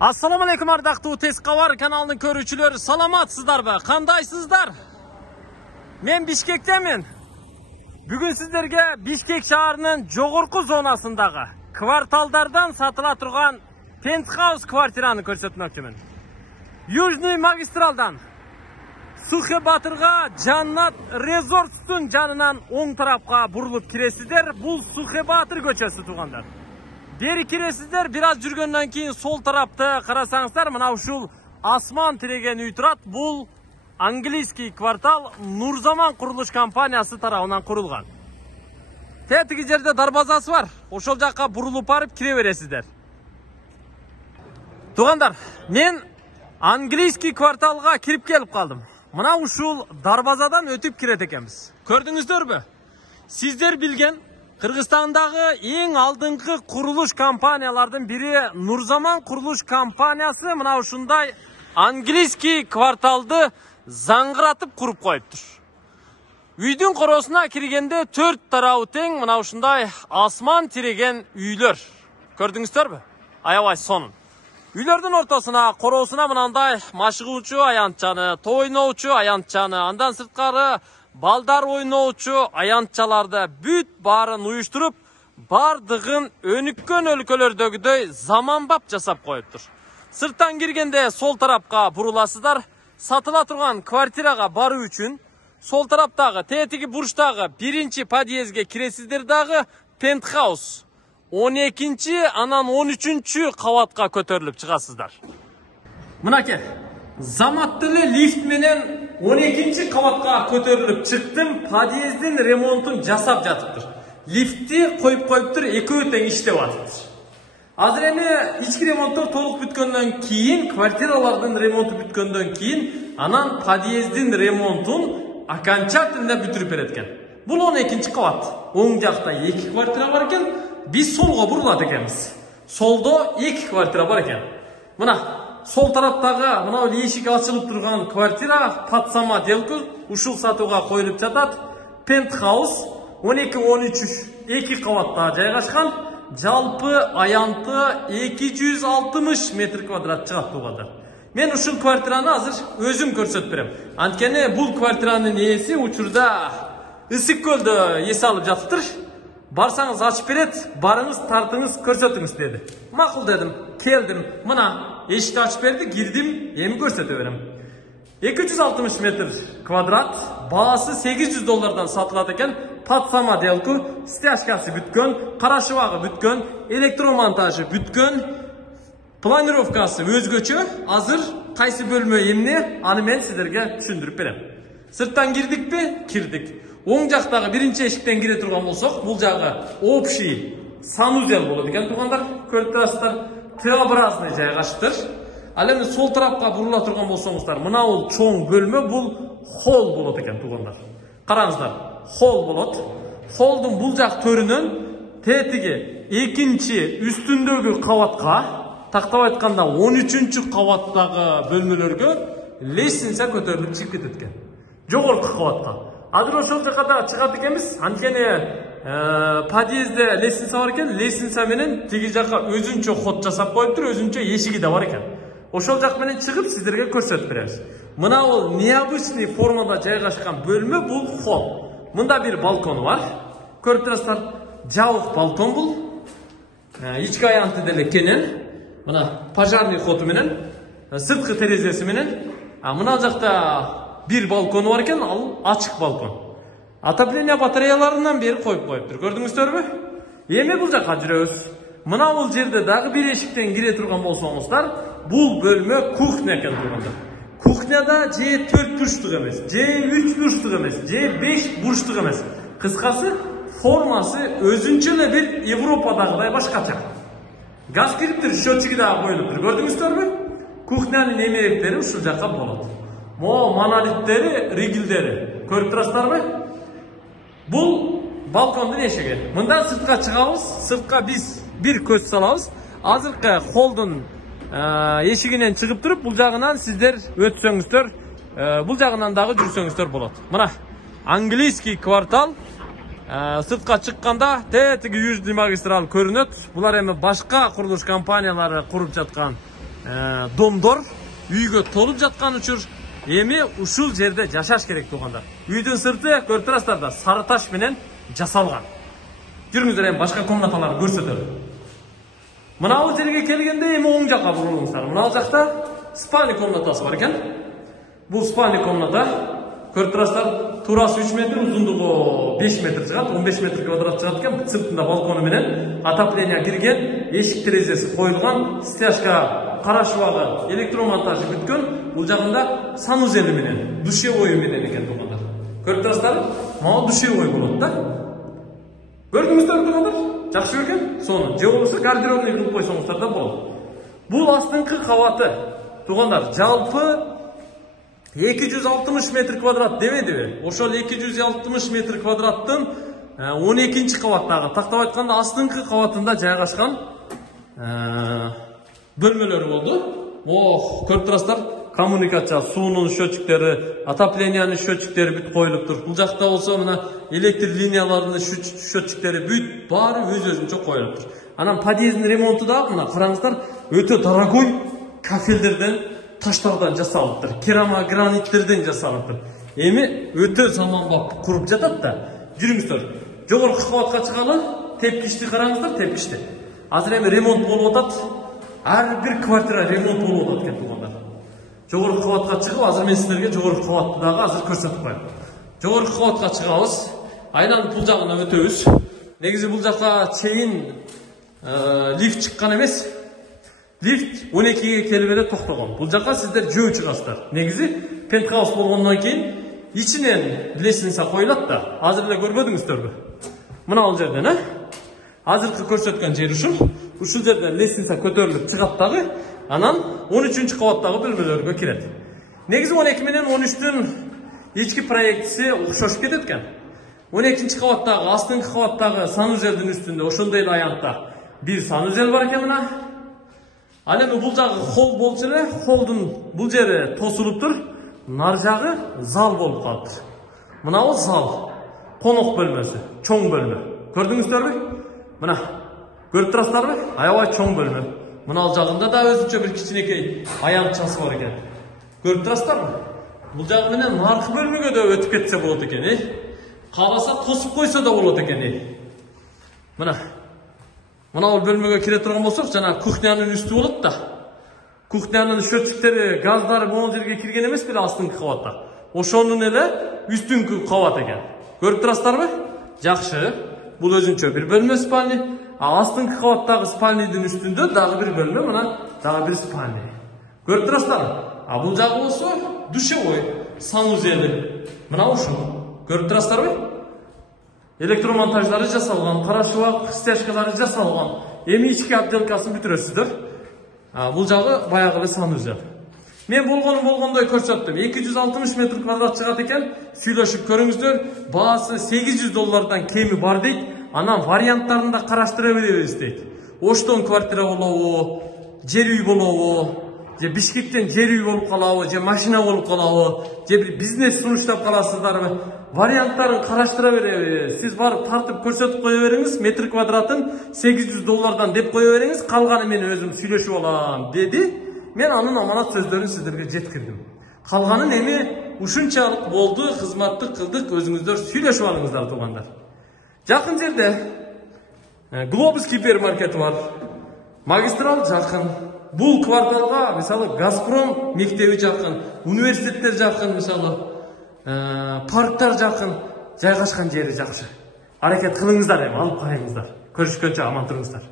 Assalamu alaikum ardaqtуу Teskabар kanalının көрүүчүлөрү, саламатсыздарбы? Кандайсыздар? Мен Бишкектемин. Бүгүн сиздерге Бишкек шаарынын жогорку зонасындагы кварталдардан сатыла турган пентхаус квартираны көрсөтмөкчүмүн. Южный магистралдан Сухе Батырга Жаннат Резортстун жанынан оң тарапка бурулуп киресиздер. Бул Сухе Батыр көчөсү туугандар. Бери киресиздер, бираз жүргөндөн кийин сол тарапты карасаңыздар, мына ушул асман тиреген үй турат. Бул английский квартал Нурзаман курулуш компаниясы тарабынан курулган. Тетиги жерде дарбазасы бар. Ошол жакка бурулуп барып кире бересиздер. Туугандар, мен английский кварталга кирип келип калдым. Мына ушул дарбазадан өтүп кирет экенбиз. Көрдүңүздөрбү? Сиздер билген Кыргызстандагы эң алдыңкы курулуш компаниялардын бири Нурзаман курулуш компаниясы мына ушундай английский кварталды заңгыратып куруп коюптур. Үйдүн короосуна киргенде 4 тарабы тең мына ушундай асман тиреген үйлөр. Көрдүңүздөрбү? Аябай сонун. Үйлөрдүн ортосуна, короосуна мынандай машыгуучу аянтчаны, тойноочу аянтчаны, андан сырткары балдар ойноочу аянтчаларды бүт баарын уюштуруп, бардыгын өнүккөн өлкөлөрдөгүдөй заманбап жасап коюптур. Сырттан киргенде сол тарапка буруласыздар. Сатыла турган квартирага баруу үчүн сол тараптагы тетиги бурчтагы 1-чи подъездге киресиздер дагы пентхаус 12-чи анан 13-чү кабатка көтөрүлүп чыгасыздар. Мынакей заматтуу лифт менен 12-чи кабатка көтөрүлүп чыктым. Подъездин ремонтун жасап жатыптыр. Лифтти коюп коюптур, экөө тең иштеп атыптыр. Азыр эми ички ремонттор толук бүткөндөн кийин, квартиралардын ремонту бүткөндөн кийин, анан подъездин ремонтун окончательно бүтүрүп берет экен. Бул 12-чи кабат. Оң жакта 2 квартира бар экен. Биз солго бурулат экенбиз. Солдо 2 квартира бар экен. Мына сол тараптагы мына эшик ачылып турган квартира под самоделку ушул сатууга коюлуп жатат. Пентхаус 12-13 2 кабатта жайгашкан. Жалпы аянты 260 метр квадрат чыгат туугандар. Мен ушул квартираны азыр өзүм көрсөтүп берем. Анткени бул квартиранын ээси учурда Ысык көлдө эс алып жатыптыр. Барсаңыз ачып берет, барыңыз, тартыңыз, көрсөтүңүз деди. Макул дедим, келдим. Мына эшикти ачып берди, кирдим, эми көрсөтө берем. 260 метр квадрат, баасы $800 сатылат экен. Под самоделку, стяжкасы бүткөн, карашыбагы бүткөн, электромонтажы бүткөн, планировкасы өзгөчө. Азыр кайсы бөлмө эмне, аны мен сиздерге түшүндүрүп берем. Сырттан кирдикпи? Кирдик. Оң жактагы 1-чи эшиктен кире турган болсок, бул жагы общий санузел болот экен туугандар. Көрүп турасыздар, Т-образный жайгашыптыр. Ал эми сол тарапка бурула турган болсоңуздар, мына бул чоң бөлмө, бул холл болот экен туугандар. Караңыздар, холл болот. Холлдун бул жак төрүнөн тетиги 2-чи үстүндөгү кабатка, тактап айтканда 13-чү кабаттагы бөлмөлөргө лестница көтөрүлүп чыгып кетет экен. Жогорку кабатка. Азыр ошол жакка чыгат экенбиз. Анткени подъездде лестница бар экен. Лестница менен тиги жакка өзүнчө ход жасап коюптур, өзүнчө эшиги да бар экен. Ошол жак менен чыгып сиздерге көрсөтүп беребиз. Мына бул необычный формада жайгашкан бөлмө, бул холл. Мында бир балкону бар. Көрүп турасыздар, жабык балкон бул. Ички аянты деле кенен. Мына пожарный ходу менен, сырткы терезеси менен. Мына жакта bir balkonu var eкен, ал açık balkon. Отопление батареяларынан бери коюп коюптур. Көрдүңүздөрбү? Эми бул жакка жүрөбүз. Мына бул жерде дагы бир эшиктен кире турган болсоңуздар, бул бөлмө кухня экен туугандар. Кухняда же 4 бурчтук эмес, же 3 бурчтук эмес, же 5 бурчтук эмес. Кыскасы, формасы өзүнчө эле бир Европадагыдай башкача. Газ кириптир, счётчиги дагы коюлуптур. Көрдүңүздөрбү? Кухнянын эмеректери ушул жакка болот. Мо монолиттери, ригилдери. Көрүп турасыздарбы? Бул балкондун эшиги. Мындан сыртка чыгабыз. Сыртка биз бир көз салабыз. Азыркы холдун эшигинен чыгып туруп, бул жагынан сиздер өтсөңүздөр, бул жагынан дагы жүрсөңүздөр болот. Мына английский квартал сыртка чыкканда тетиги Южный магистрал көрүнөт. Булар эми башка курулуш компаниялары куруп жаткан домдор үйгө толуп жаткан учур эми ушул жерде жашаш керек туугандар. Үйдүн сырты көрүп турасыздар да сары таш менен жасалган. Жүрүңүздөр эми башка комнаталарды көрсөтөлү. Мынау жерге келгенде эми оң жакка бурулуңуздар. Мынау жакта спальня комнатасы бар экен. Бул спальня комната көрүп турасыздар, турасы 3 метр, узундугу 5 метр чыгат, 15 метр квадрат чыгат экен. Сыртында балкону менен отопление кирген, эшик терезеси коюлган, стяжка, кара шыбагы, электромонтажы бүткөн. Бул жагында санузели менен, душевой менен экен туугандар. Көрүп турасыздар? Мына душевой болот да. Көрдүңүздөр туугандар? Жакшы көргөн? Сону же болбосо гардеробный кылып койсоңуздар да болот. Бул астыңкы кабаты туугандар, жалпы 260 метр квадрат демедиби? Ошол 260 метр квадраттын 12-чи кабаттагы, тактап айтканда астыңкы кабатында жайгашкан бөлмөлөрү болду. Көрүп турасыздар, коммуникация, суунун счетчиктери, отоплениянын счетчиктери бүт коюлуптур. Бул жакта болсо мына электр линияларынын счетчиктери бүт баары өз-өзүнчө коюлуптур. Анан подъездин ремонту да мына караңыздар, өтө дорогой кафелдерден, таштардан жасалыптыр, керамограниттерден жасалыптыр. Эми өтө заманбап куруп жатат да. Жүрүңүздөр, жогорку кабатка чыгалы, тепкичти караңыздар, тепкичти. Азыр эми ремонт болуп атат. Ар бир квартира ремонт болуп атат экен туугандар. Жогорку кабатка чыгып, азыр мен силерге жогорку кабатты дагы азыр көрсөтүп коем. Жогорку кабатка чыгабыз, айланып бул жагына өтөбүз. Негизи бул жакка чейин лифт чыккан эмес. Лифт 12-ге келип эле токтогон. Бул жакка сиздер жөө чыгасыздар. Негизи пентхаус болгондон кийин ичинен лестница коюлат да. Азыр эле көрбөдүңүздөрбү? Мына бул жерден, азыркы көрсөткөн жер ушул. Ушул жерден лестница көтөрүлүп чыгат дагы, анан 13-чү кабаттагы бөлмөлөргө кирет. Негизи 12 менен 13-түн ички проектиси окшошуп кетет экен. 12-чи кабаттагы, астыңкы кабаттагы санузелдин үстүндө ошондой эле аянтта бир санузел бар экен мына. Ал эми бул жагы холл болчу эле, холлдун бул жери тосулуптур, нар жагы зал болуп калыптыр. Мына зал, конок бөлмөсү, чоң бөлмө. Көрдүңүздөрбү? Мына, көрүп турасыздарбы? Аябай чоң бөлмө. Мына жагында да өзүнчө бир кичинекей аянтчасы бар экен. Көрүп турасыздарбы? Бул жагы менен наркы бөлмөгө да өтүп кетсе болот экен, Кааласа тосуп койсо да болот экен, Мына бул бөлмөгө кире турган болсок, жана кухнянын үстү болот да. Кухнянын счетчиктери, газдары могул жерге кирген эмес беле астыңкы кабатта. Ошонун эле үстүнкү кабат экен. Көрүп турасыздарбы? Жакшы. Бул өзүнчө бир бөлмө спальня. Астыңкы кабаттагы спальнядын үстүндө дагы бир бөлмө, мына дагы бир спальня. Көрүп турасыздарбы? Бул жагы болсо душевой, санузели. Мына ушул. Көрүп турасыздарбы? Электромонтаждары жасалган, кара шыбак стяжкалары жасалган. Эми ички отделкасын бүтүрөсүздөр. Бул жагы баягы эле санузел. Мен болгондой көрсөттүм. 260 метр квадрат чыгат экен. Сүйлөшүп көрүңүздөр. Баасы $800 кеми бар дейт. Анан варианттарын да караштыра беребиз дейт. Оштон квартира болобу, жер үй болобу, же Бишкектен жер үй болуп калабы, же машина болуп калабы, же бир бизнес сунуштап каласыздарбы? Варианттарын караштыра беребиз. Сиз барып тартып көрсөтүп кое бериңиз, метр квадратын $800 деп кое бериңиз, калганы мен өзүм сүйлөшүп алам деди. Мен анын аманат сөздөрүн сиздерге жеткирдим. Калганын эми ушунчалык болду, кызматтык кылдык, өзүңүздөр сүйлөшүп алыңыздар туугандар. Жакын жерде Глобус гипермаркети бар. Магистрал жакын. Бул кварталга мисалы Газпром мектеби жакын, университеттер жакын, мисалы парктар жакын, жайгашкан жери жакшы. Аракет кылыңыздар эми, алып карайыңыздар. Көрүшкөнчө аман туруңуздар.